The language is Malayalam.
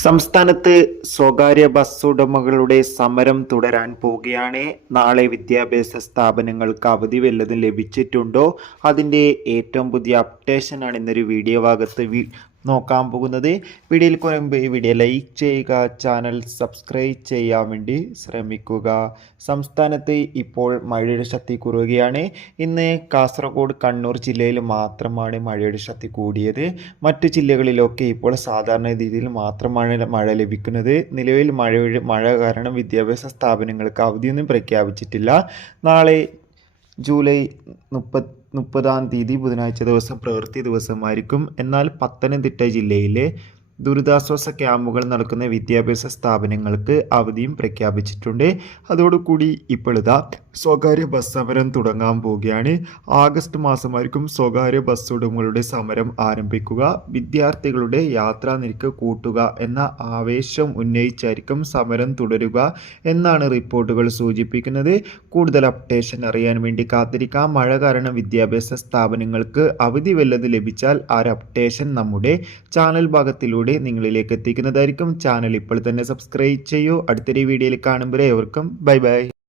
സംസ്ഥാനത്ത് സ്വകാര്യ ബസ് ഉടമകളുടെ സമരം തുടരാൻ പോവുകയാണ്. നാളെ വിദ്യാഭ്യാസ സ്ഥാപനങ്ങൾക്ക് അവധി വല്ലതും ലഭിച്ചിട്ടുണ്ടോ? അതിൻ്റെ ഏറ്റവും പുതിയ അപ്ഡേഷനാണ് ഇന്നൊരു വീഡിയോ ഭാഗത്ത് നോക്കാൻ പോകുന്നത്. വീഡിയോയിൽ മുമ്പ് ഈ വീഡിയോ ലൈക്ക് ചെയ്യുക, ചാനൽ സബ്സ്ക്രൈബ് ചെയ്യാൻ വേണ്ടി ശ്രമിക്കുക. സംസ്ഥാനത്ത് ഇപ്പോൾ മഴയുടെ ശക്തി കുറയുകയാണ്. ഇന്ന് കാസർഗോഡ്, കണ്ണൂർ ജില്ലയിൽ മാത്രമാണ് മഴയുടെ ശക്തി കൂടിയത്. മറ്റു ജില്ലകളിലൊക്കെ ഇപ്പോൾ സാധാരണ രീതിയിൽ മാത്രമാണ് മഴ ലഭിക്കുന്നത്. നിലവിൽ മഴ കാരണം വിദ്യാഭ്യാസ സ്ഥാപനങ്ങൾക്ക് അവധിയൊന്നും പ്രഖ്യാപിച്ചിട്ടില്ല. നാളെ ജൂലൈ 30 ബുധനാഴ്ച ദിവസം പ്രവൃത്തി ദിവസമായിരിക്കും. എന്നാൽ പത്തനംതിട്ട ജില്ലയിലെ ദുരിതാശ്വാസ ക്യാമ്പുകൾ നടക്കുന്ന വിദ്യാഭ്യാസ സ്ഥാപനങ്ങൾക്ക് അവധിയും പ്രഖ്യാപിച്ചിട്ടുണ്ട്. അതോടുകൂടി ഇപ്പോൾ സ്വകാര്യ ബസ് സമരം തുടങ്ങാൻ പോവുകയാണ്. ആഗസ്റ്റ് മാസമായിരിക്കും സ്വകാര്യ ബസ് ഉടമകളുടെ സമരം ആരംഭിക്കുക. വിദ്യാർത്ഥികളുടെ യാത്രാ നിരക്ക് കൂട്ടുക എന്ന ആവേശം ഉന്നയിച്ചായിരിക്കും സമരം തുടരുക എന്നാണ് റിപ്പോർട്ടുകൾ സൂചിപ്പിക്കുന്നത്. കൂടുതൽ അപ്ഡേഷൻ അറിയാൻ വേണ്ടി കാത്തിരിക്കാം. മഴ കാരണം വിദ്യാഭ്യാസ സ്ഥാപനങ്ങൾക്ക് അവധി വല്ലത് ലഭിച്ചാൽ ആ അപ്ഡേഷൻ നമ്മുടെ ചാനൽ ഭാഗത്തിലൂടെ നിങ്ങളിലേക്ക് എത്തിക്കുന്നതായിരിക്കും. ചാനൽ ഇപ്പോൾ തന്നെ സബ്സ്ക്രൈബ് ചെയ്യൂ. അടുത്തൊരു വീഡിയോയിൽ കാണുമ്പോൾ ഏവർക്കും ബൈ ബൈ.